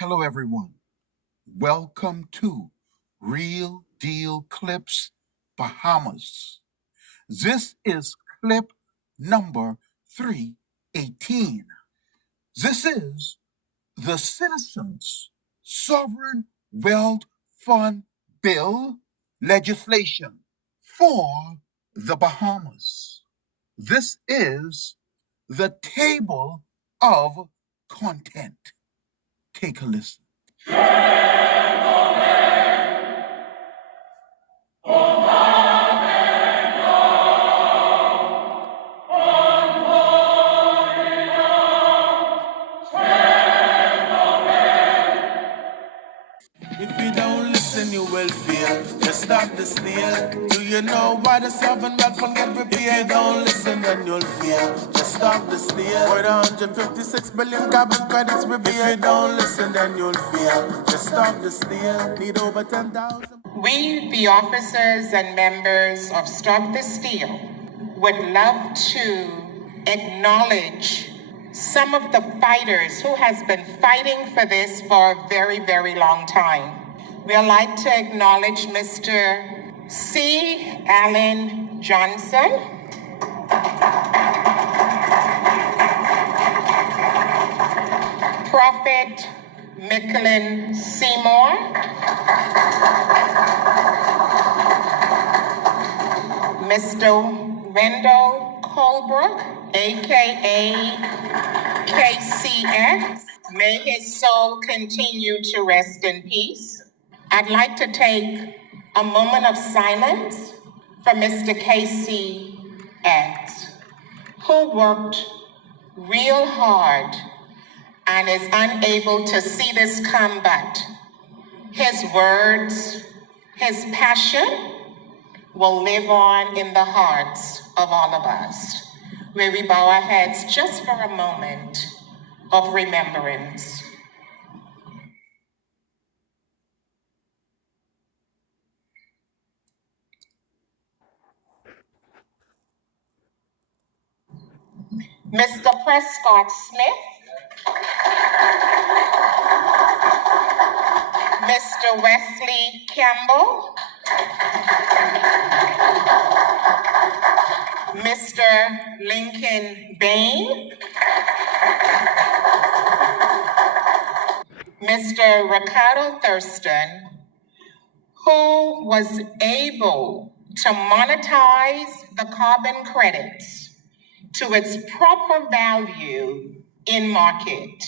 Hello, everyone. Welcome to Real Deal Clips Bahamas. This is clip number 318. This is the Citizens Sovereign Wealth Fund Bill legislation for the Bahamas. This is the table of content. Take a listen. If you don't listen, you will fail. Just stop the snail. Do you know why the sovereign wealth fund get repaired? If you don't listen, then you'll fail. Just stop the snail. For the 156 billion carbon credits revealed. If you don't listen, then you'll fail. Just stop the snail. Need over 10,000. We, the officers and members of Stop the Steal, would love to acknowledge some of the fighters who has been fighting for this for a very, very long time. We'd like to acknowledge Mr. C. Allen Johnson, Prophet Micklin Seymour, Mr. Wendell Colebrook, aka KCX. May his soul continue to rest in peace. I'd like to take a moment of silence for Mr. KCX, who worked real hard and is unable to see this come, but his words, his passion will live on in the hearts of all of us, where we bow our heads just for a moment of remembrance. Mr. Prescott Smith, Mr. Wesley Campbell, Mr. Lincoln Bain, Mr. Ricardo Thurston, who was able to monetize the carbon credits to its proper value in market.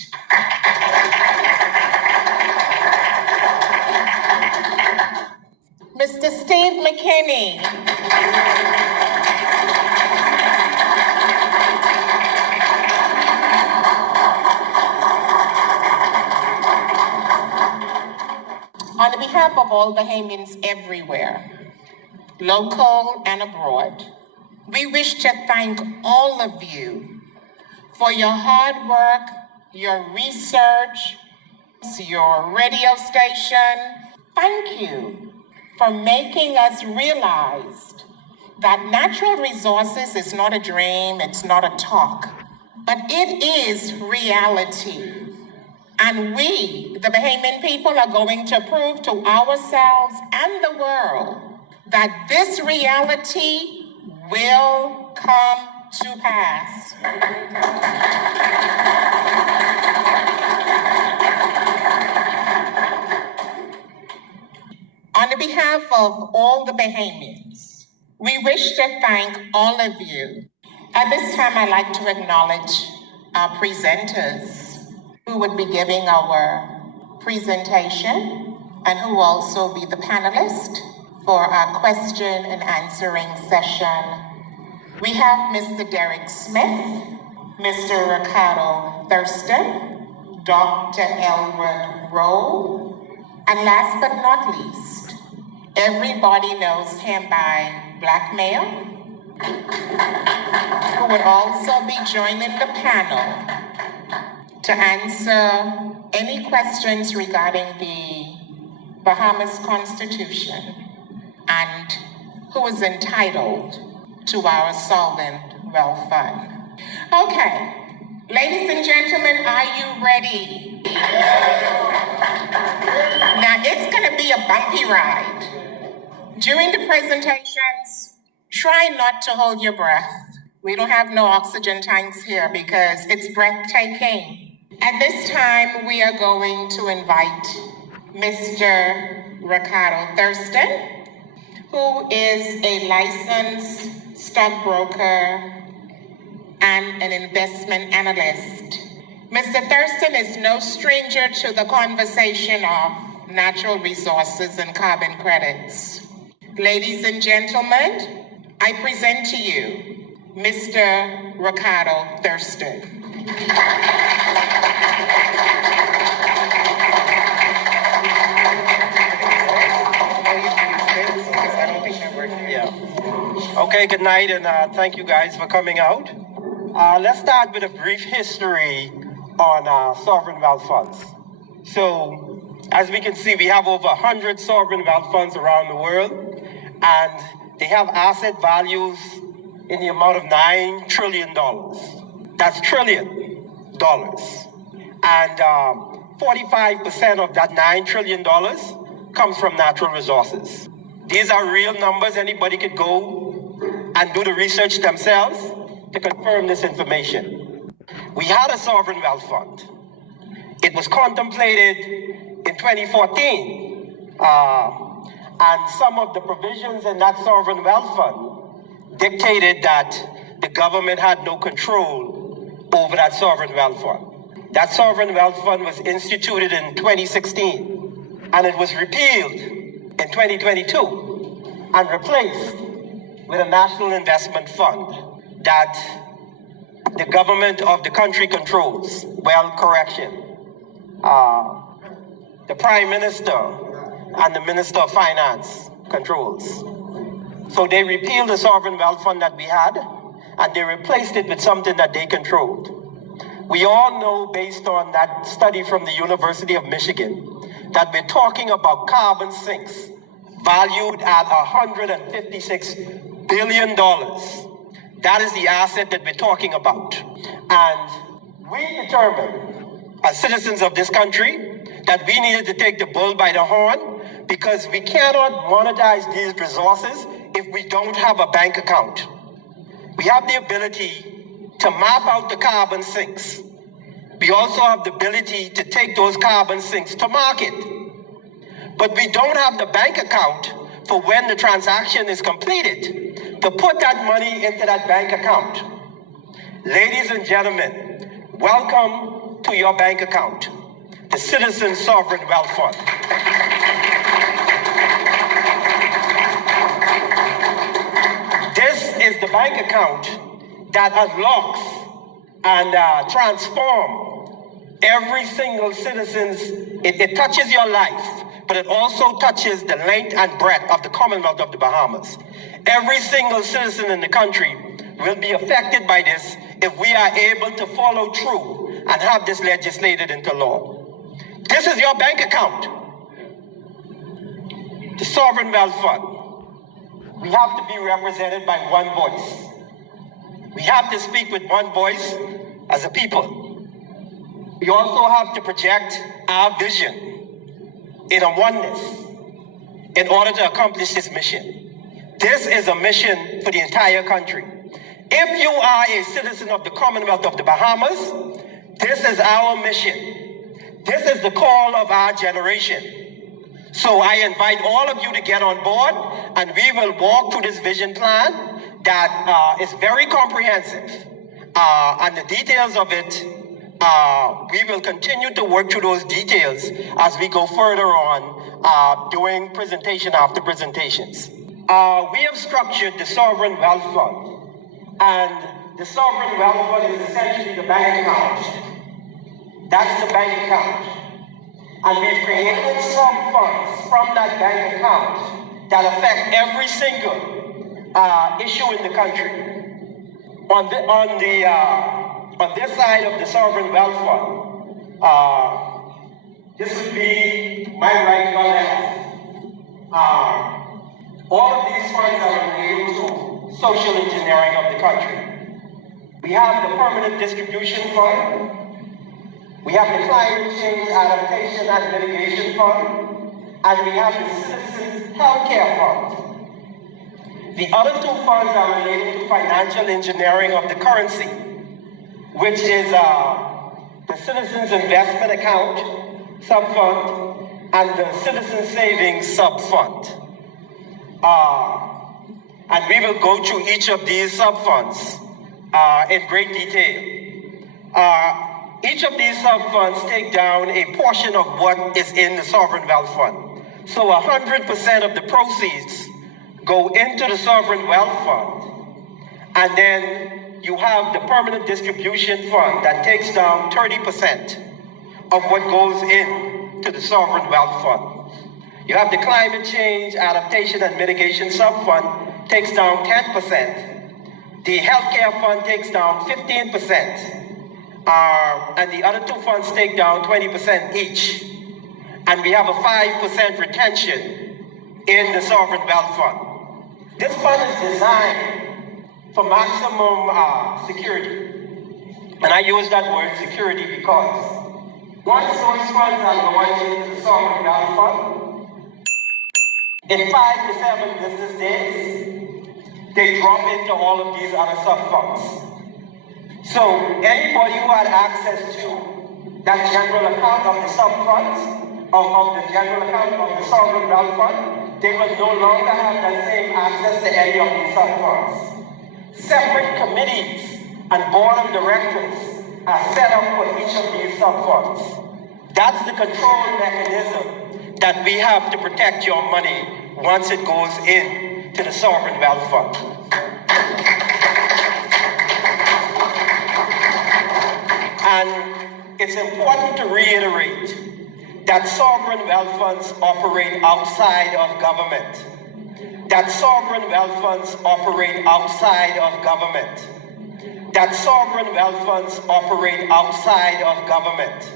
Mr. Steve McKinney, on behalf of all Bahamians everywhere, local and abroad, we wish to thank all of you for your hard work, your research, your radio station. Thank you for making us realize that natural resources is not a dream, it's not a talk, but it is reality. And we, the Bahamian people, are going to prove to ourselves and the world that this reality will come to pass. On behalf of all the Bahamians, we wish to thank all of you. At this time, I'd like to acknowledge our presenters who would be giving our presentation and who will also be the panelist for our question and answering session. We have Mr. Derek Smith, Mr. Ricardo Thurston, Dr. Elwood Rowe, and last but not least, everybody knows him by blackmail, who would also be joining the panel to answer any questions regarding the Bahamas Constitution and who is entitled to our Solvent Wealth Fund. Okay, ladies and gentlemen, are you ready? be a bumpy ride. During the presentations, try not to hold your breath. We don't have no oxygen tanks here because it's breathtaking. At this time, we are going to invite Mr. Ricardo Thurston, who is a licensed stockbroker and an investment analyst. Mr. Thurston is no stranger to the conversation of natural resources and carbon credits. Ladies and gentlemen, I present to you Mr. Ricardo Thurston. Okay, good night, and thank you guys for coming out. Let's start with a brief history on sovereign wealth funds. So, as we can see, we have over 100 sovereign wealth funds around the world, and they have asset values in the amount of $9 trillion. That's trillion dollars. And 45% of that $9 trillion comes from natural resources. These are real numbers. Anybody could go and do the research themselves to confirm this information. We had a sovereign wealth fund. It was contemplated in 2014, and some of the provisions in that sovereign wealth fund dictated that the government had no control over that sovereign wealth fund. That sovereign wealth fund was instituted in 2016, and it was repealed in 2022 and replaced with a national investment fund that the government of the country controls. Well, correction. The Prime Minister and the Minister of Finance controls. So they repealed the sovereign wealth fund that we had, and they replaced it with something that they controlled. We all know, based on that study from the University of Michigan, that we're talking about carbon sinks valued at $156 billion. That is the asset that we're talking about. And we determined, as citizens of this country, that we needed to take the bull by the horn, because we cannot monetize these resources if we don't have a bank account. We have the ability to map out the carbon sinks. We also have the ability to take those carbon sinks to market. But we don't have the bank account for when the transaction is completed to put that money into that bank account. Ladies and gentlemen, welcome to your bank account, the Citizen Sovereign Wealth Fund. This is the bank account that unlocks and transforms every single citizen's, it touches your life, but it also touches the length and breadth of the Commonwealth of the Bahamas. Every single citizen in the country will be affected by this if we are able to follow through and have this legislated into law. This is your bank account, the Sovereign Wealth Fund. We have to be represented by one voice. We have to speak with one voice as a people. We also have to project our vision in a oneness in order to accomplish this mission. This is a mission for the entire country. If you are a citizen of the Commonwealth of the Bahamas, this is our mission. This is the call of our generation. So I invite all of you to get on board, and we will walk through this vision plan that is very comprehensive. And the details of it, we will continue to work through those details as we go further on, doing presentation after presentations. We have structured the Sovereign Wealth Fund, and the Sovereign Wealth Fund is essentially the bank account. That's the bank account. And we've created some funds from that bank account that affect every single issue in the country. On this side of the Sovereign Wealth Fund, this would be my right, your left. All of these funds are related to social engineering of the country. We have the Permanent Distribution Fund. We have the Climate Change Adaptation and Mitigation Fund. and we have the Citizens Healthcare Fund. The other two funds are related to financial engineering of the currency, which is the Citizens Investment Account sub-fund and the Citizen Savings sub-fund. And we will go through each of these sub-funds in great detail. Each of these sub-funds take down a portion of what is in the Sovereign Wealth Fund. So 100% of the proceeds go into the Sovereign Wealth Fund, and then you have the Permanent Distribution Fund that takes down 30% of what goes into the Sovereign Wealth Fund. You have the Climate Change Adaptation and Mitigation Sub-Fund, takes down 10%. The Healthcare Fund takes down 15%. And the other two funds take down 20% each. And we have a 5% retention in the Sovereign Wealth Fund. This fund is designed for maximum security. And I use that word security because once those funds are going into the Sovereign Wealth Fund, in 5 to 7 business days, they drop into all of these other sub-funds. So anybody who had access to that general account of the sub-funds, of the general account of the Sovereign Wealth Fund, they will no longer have that same access to any of these sub-funds. Separate committees and board of directors are set up for each of these sub-funds. That's the control mechanism that we have to protect your money once it goes in to the Sovereign Wealth Fund. And it's important to reiterate that sovereign wealth funds operate outside of government. That sovereign wealth funds operate outside of government. That sovereign wealth funds operate outside of government.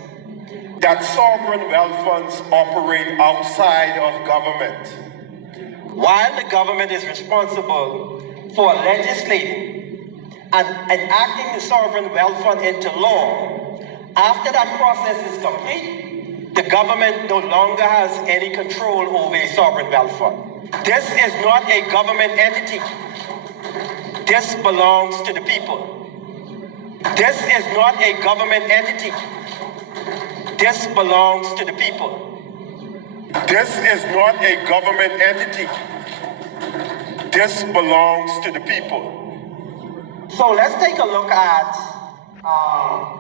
That sovereign wealth funds operate outside of government. While the government is responsible for legislating and enacting the sovereign wealth fund into law, after that process is complete, the government no longer has any control over a sovereign wealth fund. This is not a government entity. This belongs to the people. This is not a government entity. This belongs to the people. This is not a government entity. This belongs to the people. So let's take a look at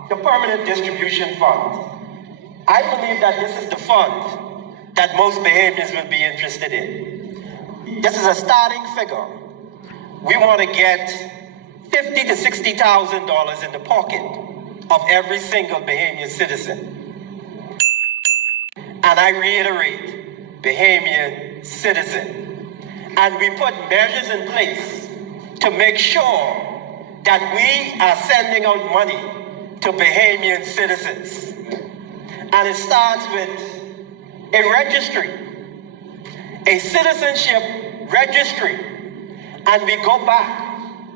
the Permanent Distribution Fund. I believe that this is the fund that most Bahamians will be interested in. This is a starting figure. We want to get $50,000 to $60,000 in the pocket of every single Bahamian citizen. And I reiterate, Bahamian citizen. And we put measures in place to make sure that we are sending out money to Bahamian citizens. And it starts with a registry, a citizenship registry. And we go back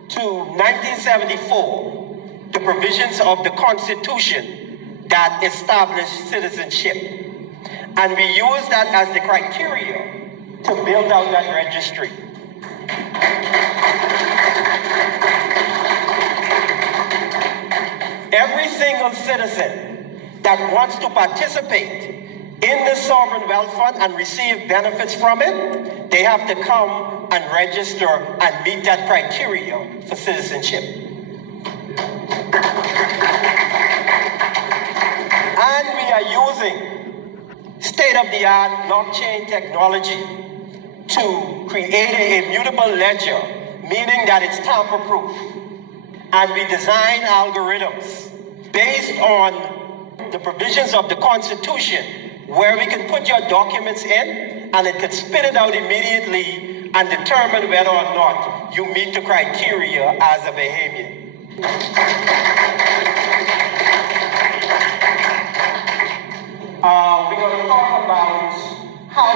to 1974, the provisions of the Constitution that established citizenship. And we use that as the criteria to build out that registry. Every single citizen that wants to participate in the Sovereign Wealth Fund and receive benefits from it, they have to come and register and meet that criteria for citizenship. And we are using state-of-the-art blockchain technology to create a immutable ledger, meaning that it's tamper-proof. And we design algorithms based on the provisions of the Constitution, where we can put your documents in and it can spit it out immediately and determine whether or not you meet the criteria as a Bahamian. We're going to talk about how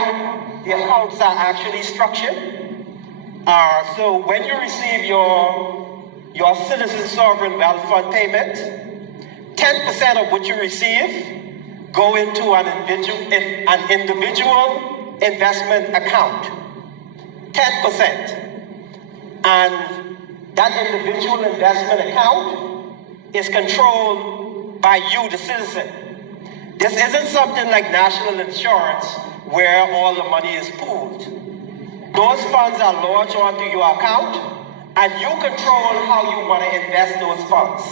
the accounts are actually structured. So when you receive your Citizen Sovereign Wealth Fund payment, 10% of what you receive go into an individual investment account, 10%. And that individual investment account is controlled by you, the citizen. This isn't something like national insurance where all the money is pooled. Those funds are lodged onto your account and you control how you want to invest those funds.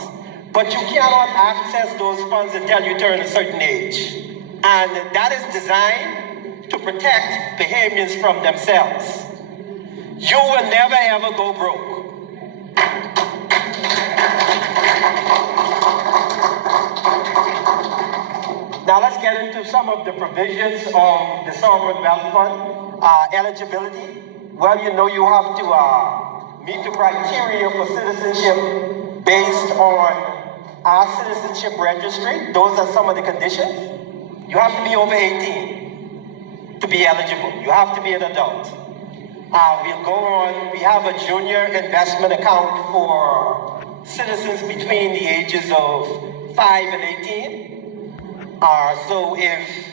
But you cannot access those funds until you turn a certain age. And that is designed to protect Bahamians from themselves. You will never ever go broke. Now let's get into some of the provisions of the Sovereign Wealth Fund. Eligibility. Well, you know you have to meet the criteria for citizenship based on our citizenship registry. Those are some of the conditions. You have to be over 18 to be eligible. You have to be an adult. We'll go on. We have a junior investment account for citizens between the ages of 5 and 18. So if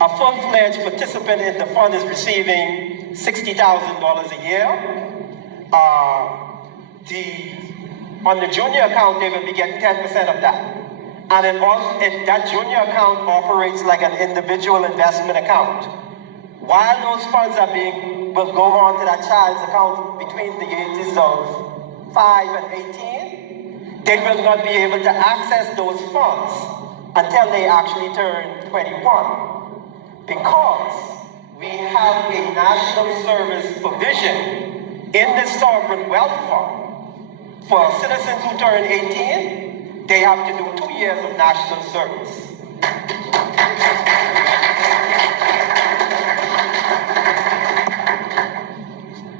a full-fledged participant in the fund is receiving $60,000 a year, on the junior account, they will be getting 10% of that. And that junior account operates like an individual investment account. While those funds will go on to that child's account between the ages of 5 and 18, they will not be able to access those funds until they actually turn 21. Because we have a national service provision in the Sovereign Wealth Fund. For citizens who turn 18, they have to do 2 years of national service.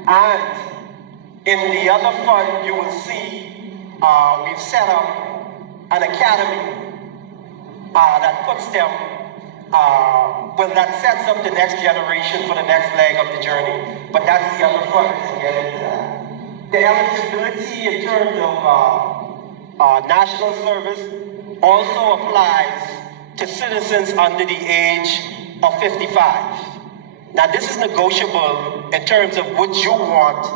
And in the other fund, you will see we've set up an academy that puts them, that sets up the next generation for the next leg of the journey. But that's the other fund to get into that. The eligibility in terms of national service also applies to citizens under the age of 55. Now, this is negotiable in terms of what you want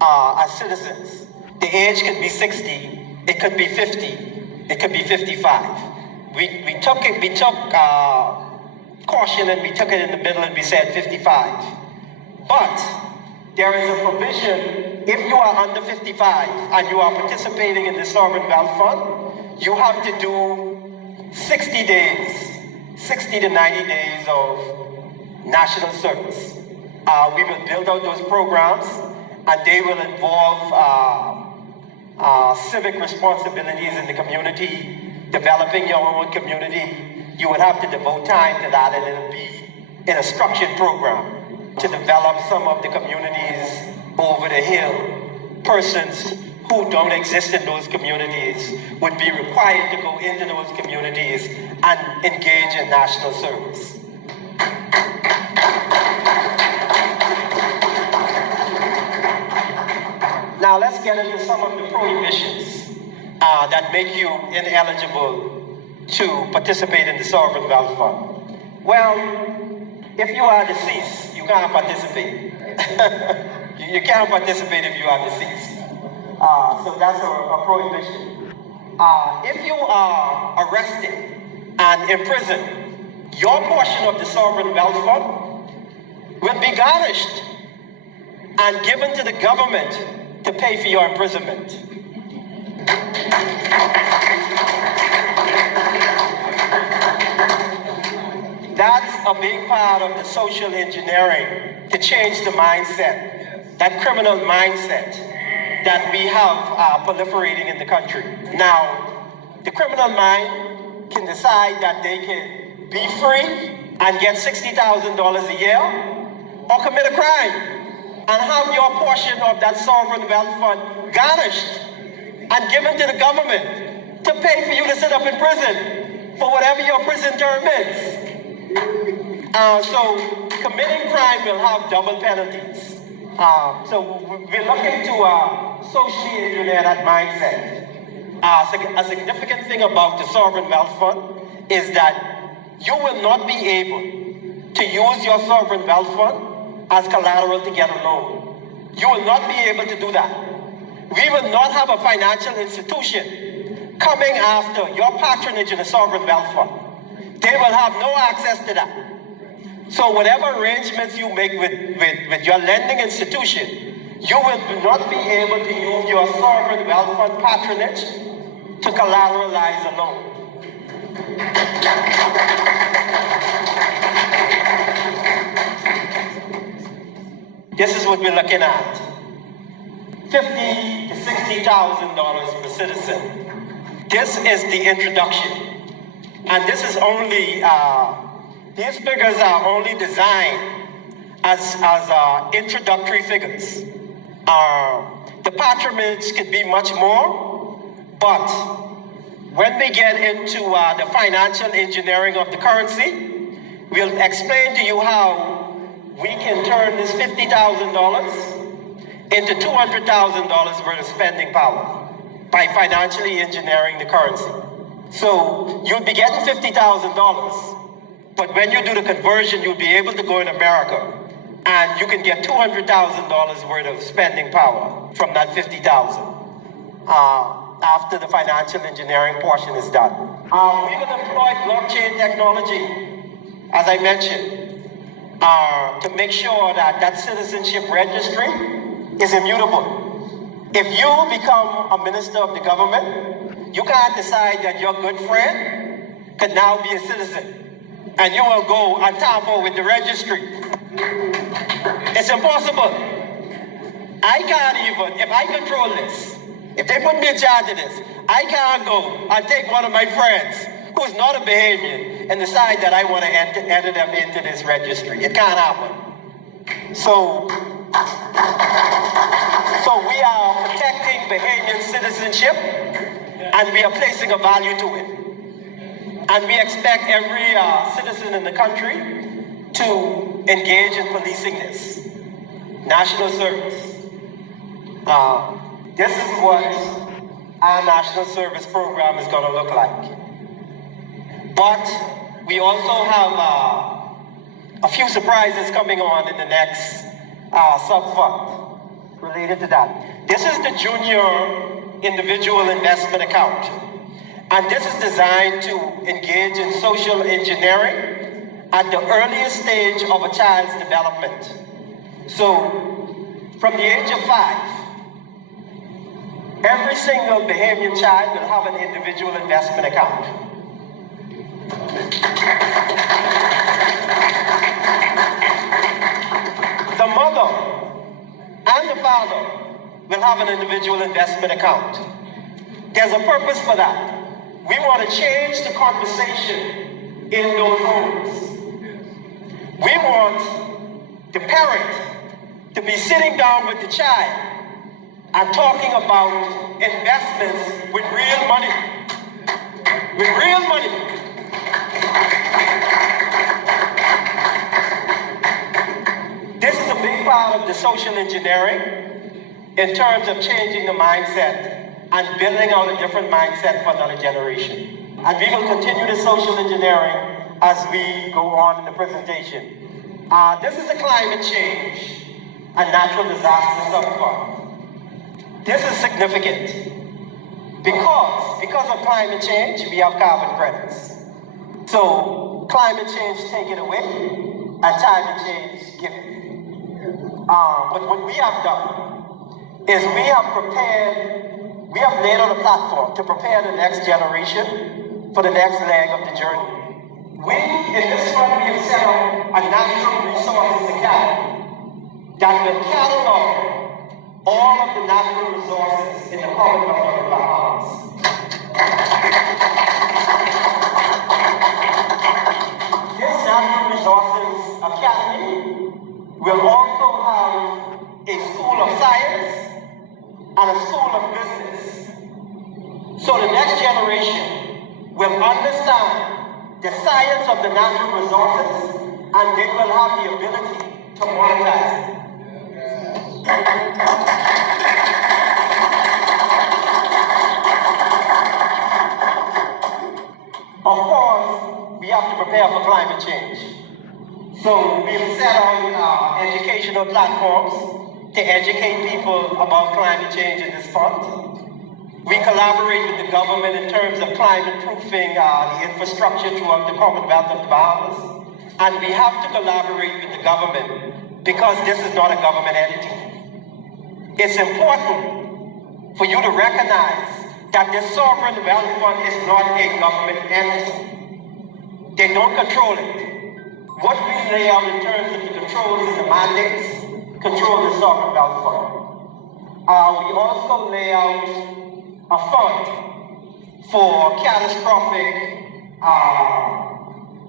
as citizens. The age could be 60, it could be 50, it could be 55. We took caution and we took it in the middle and we said 55. But there is a provision, if you are under 55 and you are participating in the Sovereign Wealth Fund, you have to do 60 to 90 days of national service. We will build out those programs and they will involve civic responsibilities in the community, developing your own community. You would have to devote time to that and it'll be in a structured program to develop some of the communities over the hill. Persons who don't exist in those communities would be required to go into those communities and engage in national service. Now let's get into some of the prohibitions that make you ineligible to participate in the Sovereign Wealth Fund. Well, if you are deceased, you can't participate. You can't participate if you are deceased. So that's a prohibition. If you are arrested and imprisoned, your portion of the Sovereign Wealth Fund will be garnished and given to the government to pay for your imprisonment. That's a big part of the social engineering to change the mindset, that criminal mindset that we have proliferating in the country. Now, the criminal mind can decide that they can be free and get $60,000 a year or commit a crime and have your portion of that Sovereign Wealth Fund garnished and given to the government to pay for you to sit up in prison for whatever your prison term is. So committing crime will have double penalties. So we're looking to socially engineer that mindset. A significant thing about the Sovereign Wealth Fund is that you will not be able to use your sovereign wealth fund as collateral to get a loan. You will not be able to do that. We will not have a financial institution coming after your patronage in a sovereign wealth fund. They will have no access to that. So whatever arrangements you make with your lending institution, you will not be able to use your sovereign wealth fund patronage to collateralize a loan. This is what we're looking at. $50,000 to $60,000 per citizen. This is the introduction. And this is only, these figures are only designed as introductory figures. The patronage could be much more, but when we get into the financial engineering of the currency, we'll explain to you how we can turn this $50,000 into $200,000 worth of spending power by financially engineering the currency. So you'll be getting $50,000, but when you do the conversion, you'll be able to go in America and you can get $200,000 worth of spending power from that $50,000 after the financial engineering portion is done. We will employ blockchain technology, as I mentioned, to make sure that that citizenship registry is immutable. If you become a minister of the government, you can't decide that your good friend could now be a citizen, and you will go and tamper with the registry. It's impossible. I can't even, if I control this, if they put me in charge of this, I can't go and take one of my friends who's not a Bahamian and decide that I want to enter them into this registry. It can't happen. So we are protecting Bahamian citizenship and we are placing a value to it. And we expect every citizen in the country to engage in policing this. National service. This is what our national service program is going to look like. But we also have a few surprises coming on in the next sub-fund related to that. This is the junior individual investment account. And this is designed to engage in social engineering at the earliest stage of a child's development. So, from the age of 5, every single Bahamian child will have an individual investment account. The mother and the father will have an individual investment account. There's a purpose for that. We want to change the conversation in those homes. We want the parent to be sitting down with the child and talking about investments with real money. With real money. This is a big part of the social engineering in terms of changing the mindset and building out a different mindset for another generation. And we will continue the social engineering as we go on in the presentation. This is a climate change and natural disaster sub-fund. This is significant because of climate change, we have carbon credits. So climate change take it away and climate change give it. But what we have done is we have laid on a platform to prepare the next generation for the next leg of the journey. We, in this fund, we have set up a natural resources academy that will catalog all of the natural resources in the Commonwealth of the Bahamas. This Natural Resources Academy will also have a school of science and a school of business. So the next generation will understand the science of the natural resources and they will have the ability to monetize it. Of course, we have to prepare for climate change. So we've set on educational platforms to educate people about climate change in this fund. We collaborate with the government in terms of climate proofing the infrastructure throughout the Commonwealth of the Bahamas. And we have to collaborate with the government because this is not a government entity. It's important for you to recognize that the sovereign wealth fund is not a government entity. They don't control it. What we lay out in terms of the controls and the mandates control the sovereign wealth fund. We also lay out a fund for catastrophic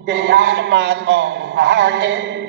in the aftermath of a hurricane.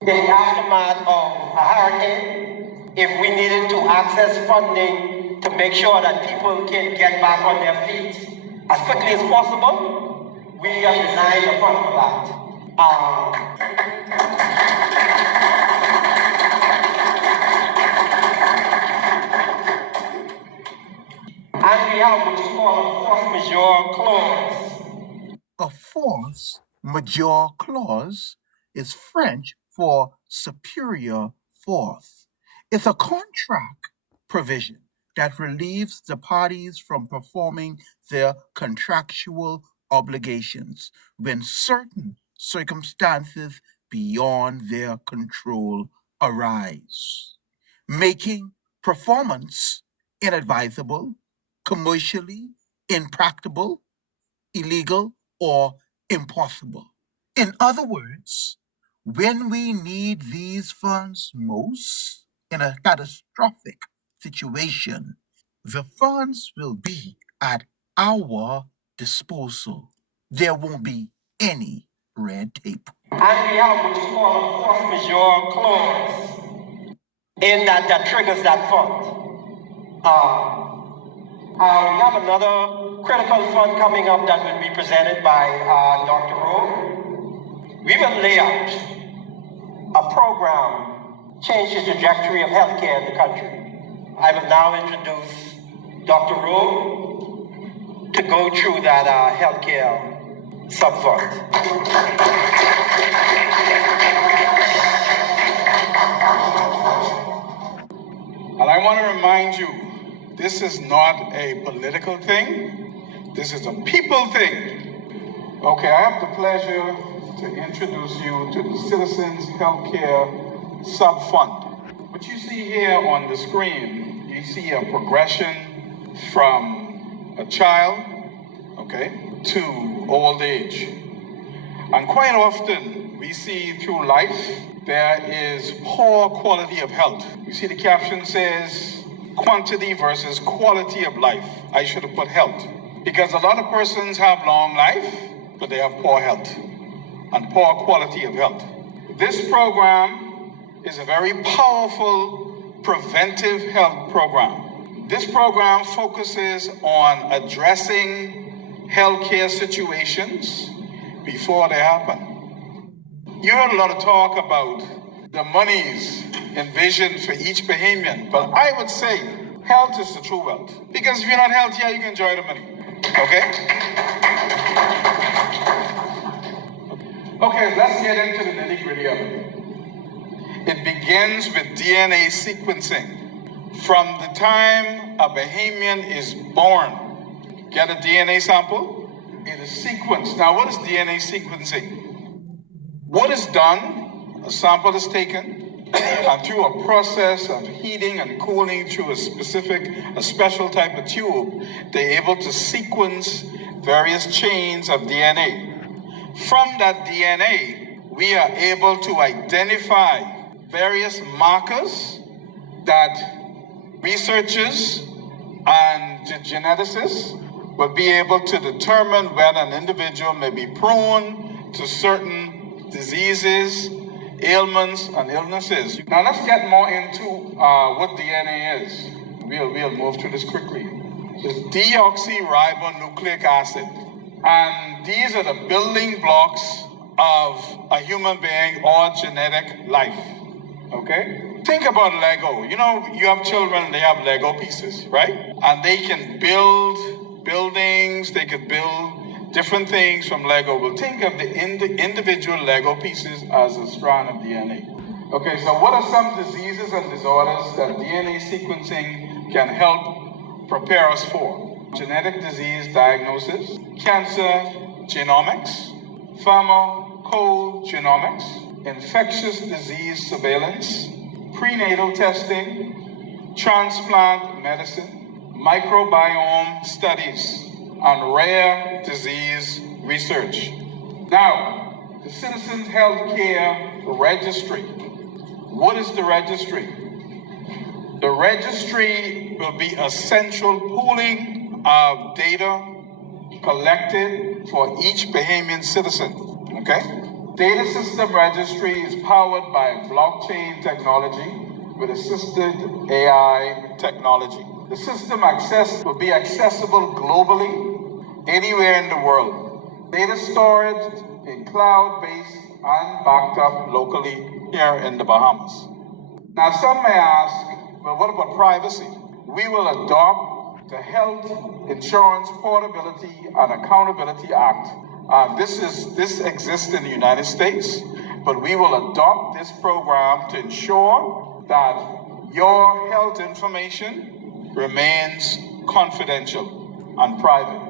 In the aftermath of a hurricane, if we needed to access funding to make sure that people can get back on their feet as quickly as possible, we have designed a fund for that. And we have what is called a force majeure clause. A force majeure clause is French for superior force. It's a contract provision that relieves the parties from performing their contractual obligations when certain circumstances beyond their control arise, making performance inadvisable, commercially impracticable, illegal, or impossible. In other words, when we need these funds most in a catastrophic situation, the funds will be at our disposal. There won't be any red tape. And we have what is called a force majeure clause in that triggers that fund. We have another critical fund coming up that will be presented by Dr. Rowe. We will lay out a program, change the trajectory of healthcare in the country. I will now introduce Dr. Rowe to go through that healthcare subfund. And I want to remind you, this is not a political thing. This is a people thing. Okay, I have the pleasure to introduce you to the Citizens Healthcare Subfund. What you see here on the screen, you see a progression from a child, okay, to old age. And quite often, we see through life, there is poor quality of health. You see the caption says, quantity versus quality of life. I should have put health. Because a lot of persons have long life, but they have poor health and poor quality of health. This program is a very powerful preventive health program. This program focuses on addressing healthcare situations before they happen. You heard a lot of talk about the monies envisioned for each Bahamian, but I would say health is the true wealth. Because if you're not healthy, you can enjoy the money, okay? Okay, let's get into the nitty-gritty of it. It begins with DNA sequencing. From the time a Bahamian is born, get a DNA sample, it is sequenced. Now, what is DNA sequencing? What is done, a sample is taken, and through a process of heating and cooling through a special type of tube, they're able to sequence various chains of DNA. From that DNA, we are able to identify various markers that researchers and geneticists will be able to determine whether an individual may be prone to certain diseases, ailments, and illnesses. Now let's get more into what DNA is. We'll move through this quickly. It's deoxyribonucleic acid. And these are the building blocks of a human being or genetic life. Okay? Think about Lego. You know, you have children, they have Lego pieces, right? And they can build buildings, they could build different things from Lego. Well, think of the individual Lego pieces as a strand of DNA. Okay, so what are some diseases and disorders that DNA sequencing can help prepare us for? Genetic disease diagnosis, cancer genomics, pharmacogenomics, infectious disease surveillance, prenatal testing, transplant medicine, microbiome studies, and rare disease research. Now, the Citizens Healthcare Registry. What is the registry? The registry will be a central pooling of data collected for each Bahamian citizen, okay? Data System Registry is powered by blockchain technology with assisted AI technology. The system will be accessible globally, anywhere in the world. Data storage in cloud-based and backed up locally here in the Bahamas. Now some may ask, well, what about privacy? We will adopt the Health Insurance Portability and Accountability Act. This exists in the United States, but we will adopt this program to ensure that your health information remains confidential and private.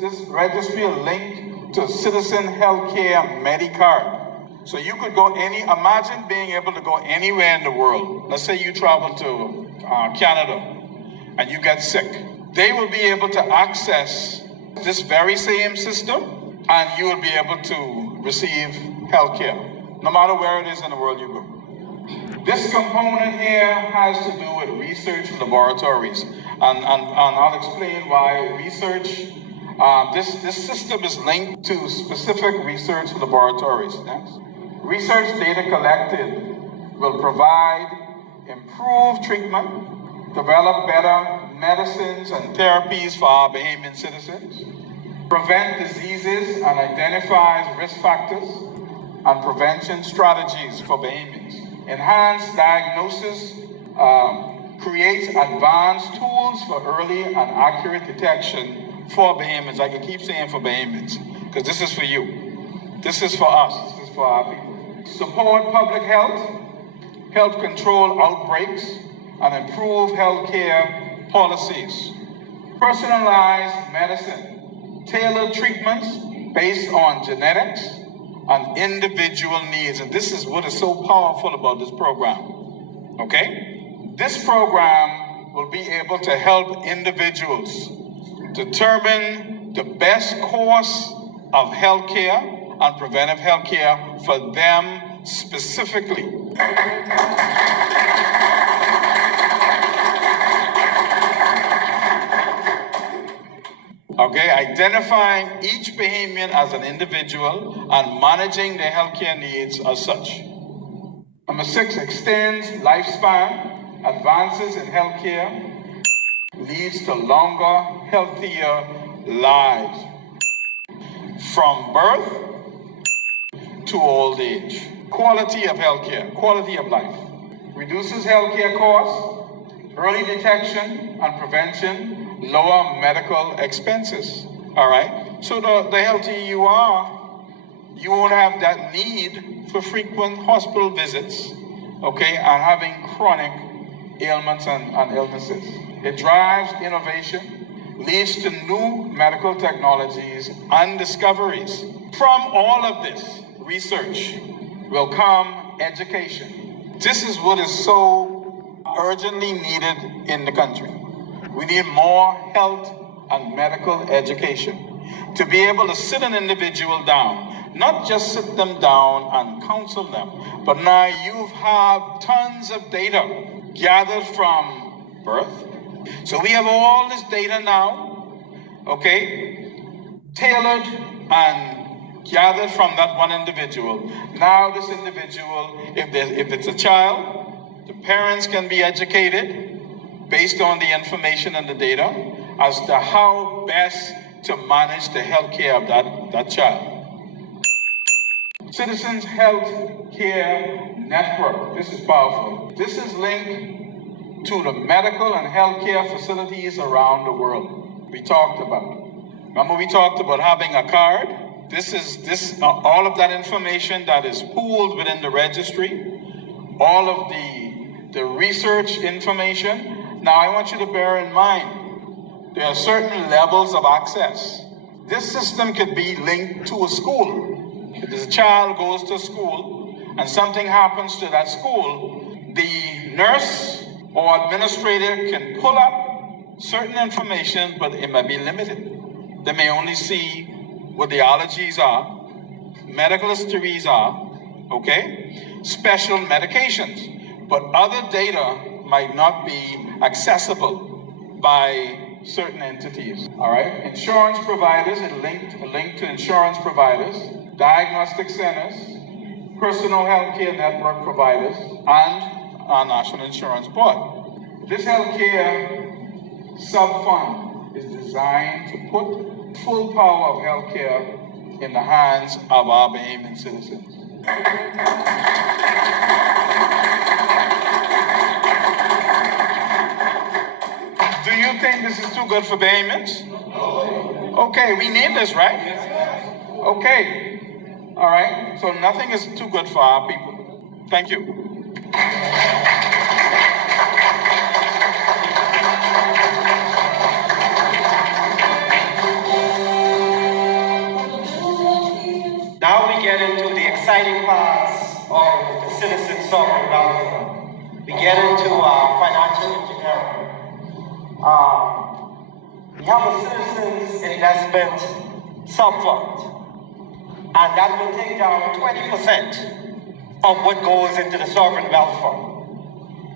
This registry will link to Citizen Healthcare MediCard. So you could imagine being able to go anywhere in the world. Let's say you travel to Canada and you get sick. They will be able to access this very same system and you will be able to receive healthcare, no matter where it is in the world you go. This component here has to do with research laboratories, and I'll explain why research. This system is linked to specific research laboratories. Next. Research data collected will provide improved treatment, develop better medicines and therapies for our Bahamian citizens, prevent diseases and identifies risk factors and prevention strategies for Bahamians. Enhanced diagnosis creates advanced tools for early and accurate detection for Bahamians. I can keep saying for Bahamians, because this is for you. This is for us. This is for our people. Support public health, help control outbreaks, and improve healthcare policies. Personalized medicine, tailored treatments based on genetics and individual needs. And this is what is so powerful about this program, okay? This program will be able to help individuals determine the best course of healthcare and preventive healthcare for them specifically. Okay, identifying each Bahamian as an individual and managing their healthcare needs as such. Number 6, extends lifespan. Advances in healthcare leads to longer, healthier lives. From birth to old age. Quality of healthcare, quality of life. Reduces healthcare costs, early detection and prevention, lower medical expenses. All right? So the healthier you are, you won't have that need for frequent hospital visits, okay, and having chronic ailments and illnesses. It drives innovation, leads to new medical technologies and discoveries. From all of this research will come education. This is what is so urgently needed in the country. We need more health and medical education to be able to sit an individual down, not just sit them down and counsel them, but now you have tons of data gathered from birth. So we have all this data now, okay, tailored and gathered from that one individual. Now this individual, if it's a child, the parents can be educated based on the information and the data as to how best to manage the health care of that child. Citizens Health Care Network. This is powerful. This is linked to the medical and healthcare facilities around the world. We talked about. Remember we talked about having a card? All of that information that is pooled within the registry, all of the research information. Now I want you to bear in mind, there are certain levels of access. This system could be linked to a school. If a child goes to school and something happens to that school, the nurse or administrator can pull up certain information, but it might be limited. They may only see what the allergies are, medical histories are, okay? Special medications, but other data might not be accessible by certain entities, all right? Insurance providers, a link to insurance providers, diagnostic centers, personal healthcare network providers, and our National Insurance Board. This healthcare sub-fund is designed to put full power of healthcare in the hands of our Bahamian citizens. Do you think this is too good for Bahamians? Okay, we need this, right? Okay. All right, so nothing is too good for our people. Thank you. Now we get into the exciting parts of the Citizen Sovereign Wealth Fund. We get into financial engineering. We have a Citizens Investment Sub-Fund. And that will take down 20% of what goes into the Sovereign Wealth Fund.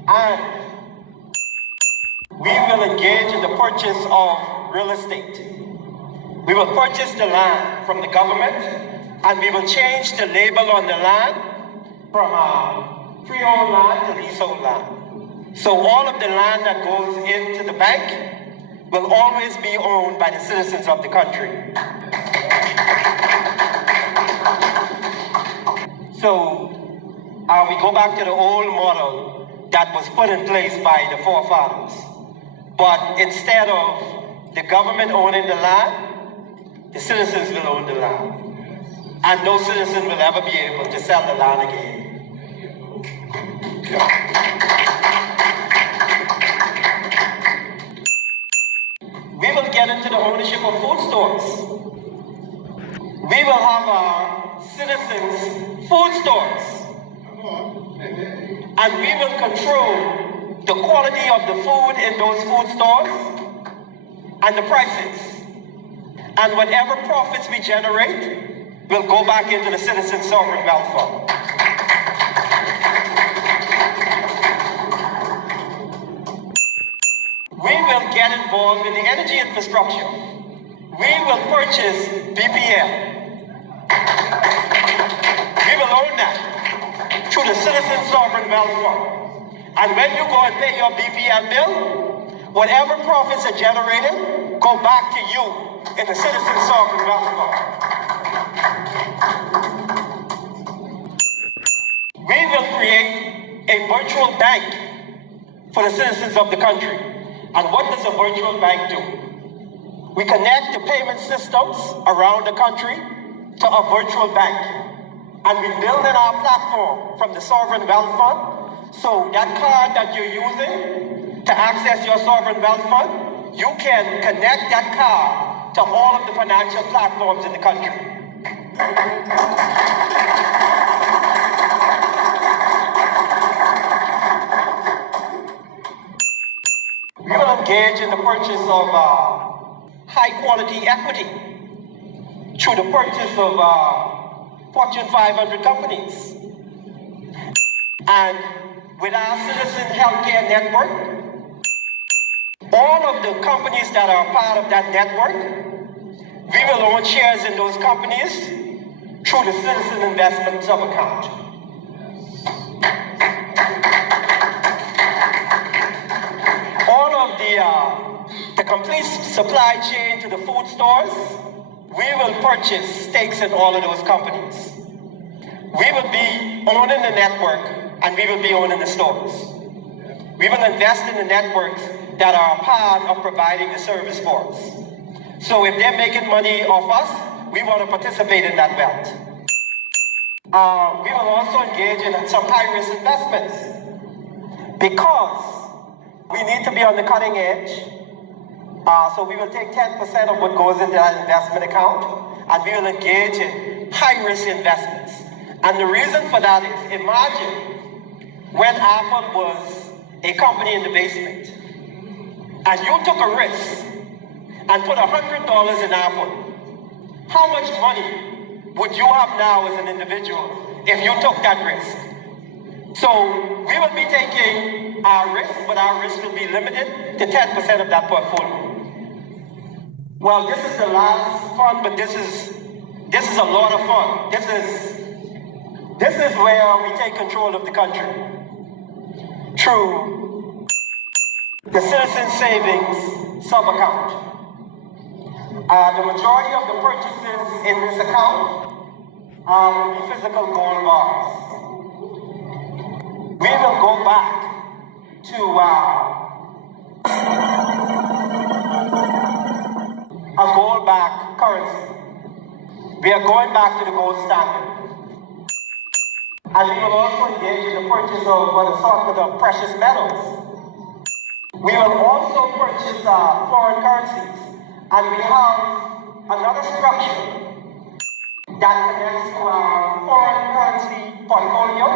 And we will engage in the purchase of real estate. We will purchase the land from the government, and we will change the label on the land from freehold land to leasehold land. So all of the land that goes into the bank will always be owned by the citizens of the country. So we go back to the old model that was put in place by the forefathers. But instead of the government owning the land, the citizens will own the land. And no citizen will ever be able to sell the land again. We will get into the ownership of food stores. We will have our citizens' food stores. And we will control the quality of the food in those food stores and the prices. And whatever profits we generate will go back into the Citizen Sovereign Wealth Fund. We will get involved in the energy infrastructure. We will purchase BPL. We will own that through the Citizen Sovereign Wealth Fund. And when you go and pay your BPL bill, whatever profits are generated go back to you in the Citizen Sovereign Wealth Fund. We will create a virtual bank for the citizens of the country. And what does a virtual bank do? We connect the payment systems around the country to a virtual bank. And we build in our platform from the Sovereign Wealth Fund So that card that you're using to access your sovereign wealth fund, you can connect that card to all of the financial platforms in the country. We will engage in the purchase of high quality equity through the purchase of Fortune 500 companies. And with our Citizen Healthcare Network, all of the companies that are part of that network, we will own shares in those companies through the Citizen Investment Sub-account. All of the complete supply chain to the food stores, we will purchase stakes in all of those companies. We will be owning the network and we will be owning the stores. We will invest in the networks that are a part of providing the service for us. So if they're making money off us, we want to participate in that wealth. We will also engage in some high-risk investments because we need to be on the cutting edge. So we will take 10% of what goes into that investment account and we will engage in high-risk investments. And the reason for that is, imagine when Apple was a company in the basement and you took a risk and put $100 in Apple, how much money would you have now as an individual if you took that risk? So we will be taking our risk, but our risk will be limited to 10% of that portfolio. Well, this is the last fund, but this is a lot of fun. This is where we take control of the country through the Citizen Savings Sub-account. The majority of the purchases in this account will be physical gold bars. We will go back to a gold-backed currency. We are going back to the gold standard. And we will also engage in the purchase of an assortment of precious metals. We will also purchase foreign currencies. And we have another structure that connects to our foreign currency portfolio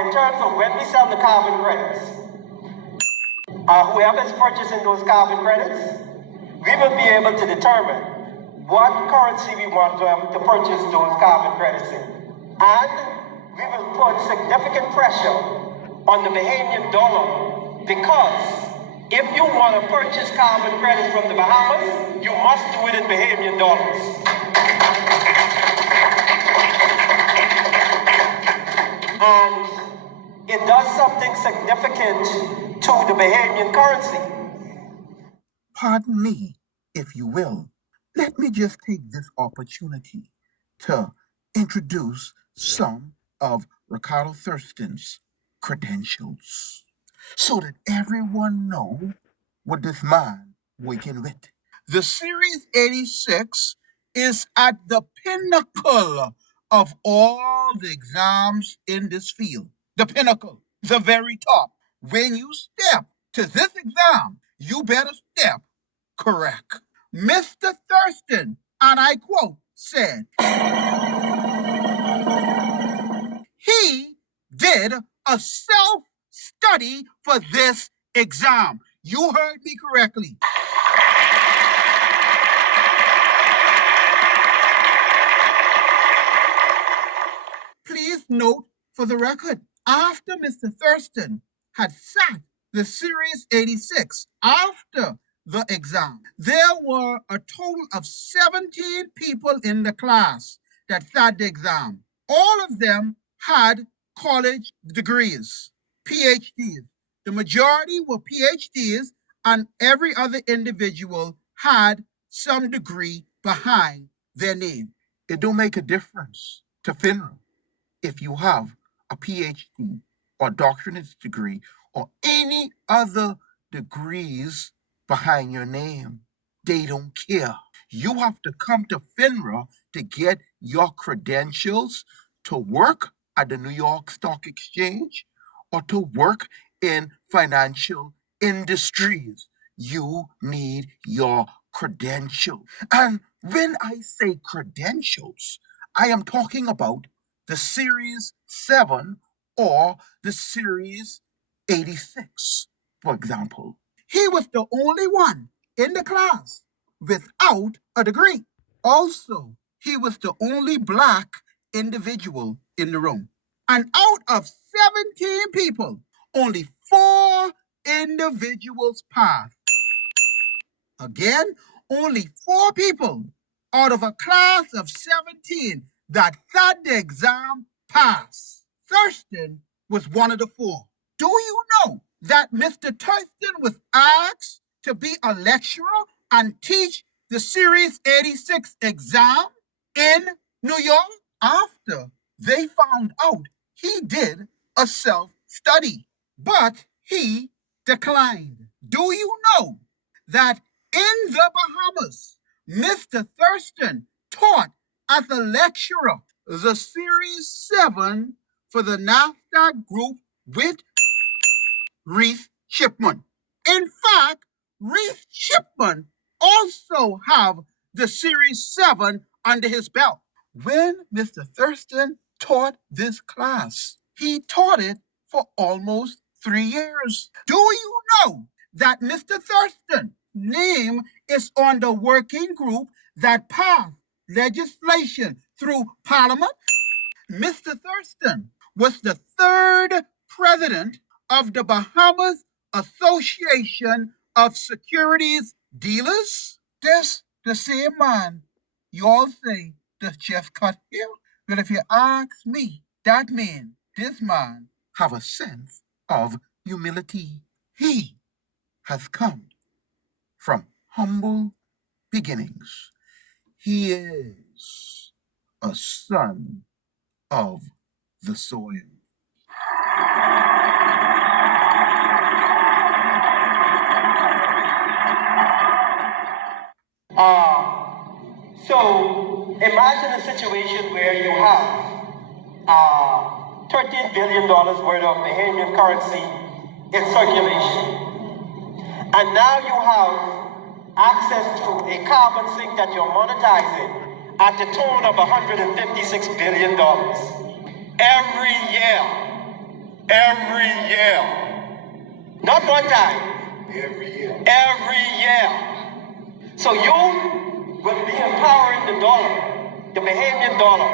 in terms of when we sell the carbon credits. Whoever is purchasing those carbon credits, we will be able to determine what currency we want to purchase those carbon credits in. And we will put significant pressure on the Bahamian dollar because if you want to purchase carbon credits from the Bahamas, you must do it in Bahamian dollars. And it does something significant to the Bahamian currency. Pardon me, if you will. Let me just take this opportunity to introduce some of Ricardo Thurston's credentials so that everyone know what this man working with. The Series 86 is at the pinnacle of all the exams in this field. The pinnacle, the very top. When you step to this exam, you better step correct. Mr. Thurston, and I quote, said, he did a self-study for this exam. You heard me correctly. Please note for the record, after Mr. Thurston had sat the Series 86 after the exam, there were a total of 17 people in the class that sat the exam. All of them had college degrees, PhDs. The majority were PhDs, and every other individual had some degree behind their name. It don't make a difference to FINRA if you have a PhD or doctorate degree or any other degrees behind your name. They don't care. You have to come to FINRA to get your credentials to work at the New York Stock Exchange or to work in financial industries. You need your credentials. And when I say credentials, I am talking about the Series 7 or the Series 86, for example. He was the only one in the class without a degree. Also, he was the only black individual in the room. And out of 17 people, only 4 individuals passed. Again, only 4 people out of a class of 17 that sat the exam passed. Thurston was one of the 4. Do you know that Mr. Thurston was asked to be a lecturer and teach the Series 86 exam in New York after they found out he did a self-study? But he declined. Do you know that in the Bahamas, Mr. Thurston taught as a lecturer the Series 7 for the NAFTA group with Reese Shipman. In fact, Reese Shipman also have the Series 7 under his belt. When Mr. Thurston taught this class, he taught it for almost 3 years. Do you know that Mr. Thurston's name is on the working group that passed legislation through Parliament? Mr. Thurston was the 3rd president of the Bahamas Association of Securities Dealers. This the same man you all say the chef cut here. But if you ask me, that means this man have a sense of humility. He has come from humble beginnings. He is a son of the soil. So imagine a situation where you have $13 billion worth of Bahamian currency in circulation. And now you have access to a carbon sink that you're monetizing at the tune of $156 billion. Every year. Not one time. Every year. So you will be empowering the dollar, the Bahamian dollar,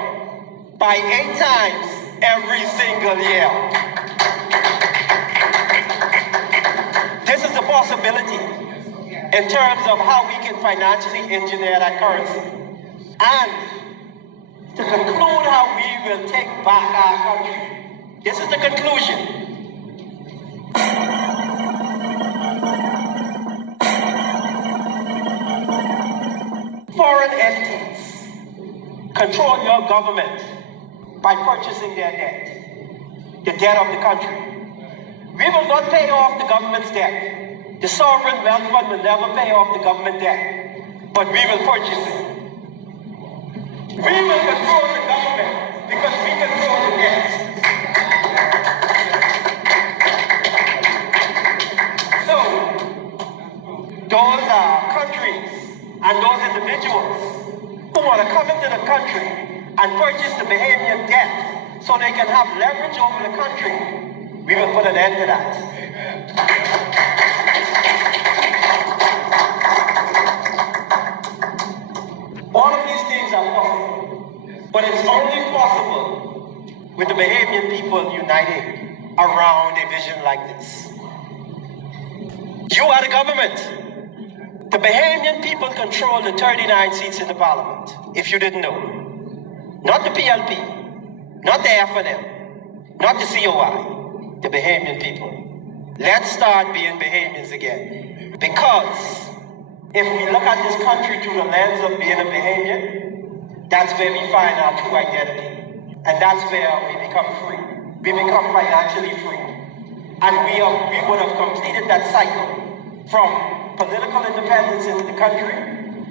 by 8 times every single year. This is a possibility in terms of how we can financially engineer that currency. And to conclude how we will take back our country, this is the conclusion. Foreign entities control your government by purchasing their debt, the debt of the country. We will not pay off the government's debt. The sovereign wealth fund will never pay off the government debt, but we will purchase it. We will control the government because we control the debt. So, those are countries and those individuals who want to come into the country and purchase the Bahamian debt so they can have leverage over the country, we will put an end to that. All of these things are possible, but it's only possible with the Bahamian people united around a vision like this. You are the government. The Bahamian people control the 39 seats in the parliament, if you didn't know. Not the PLP, not the FNM, not the COI, the Bahamian people. Let's start being Bahamians again. Because if we look at this country through the lens of being a Bahamian, that's where we find our true identity. And that's where we become free. We become financially free. And we would have completed that cycle from political independence in the country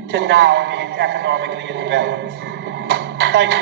to now being economically independent. Thank you.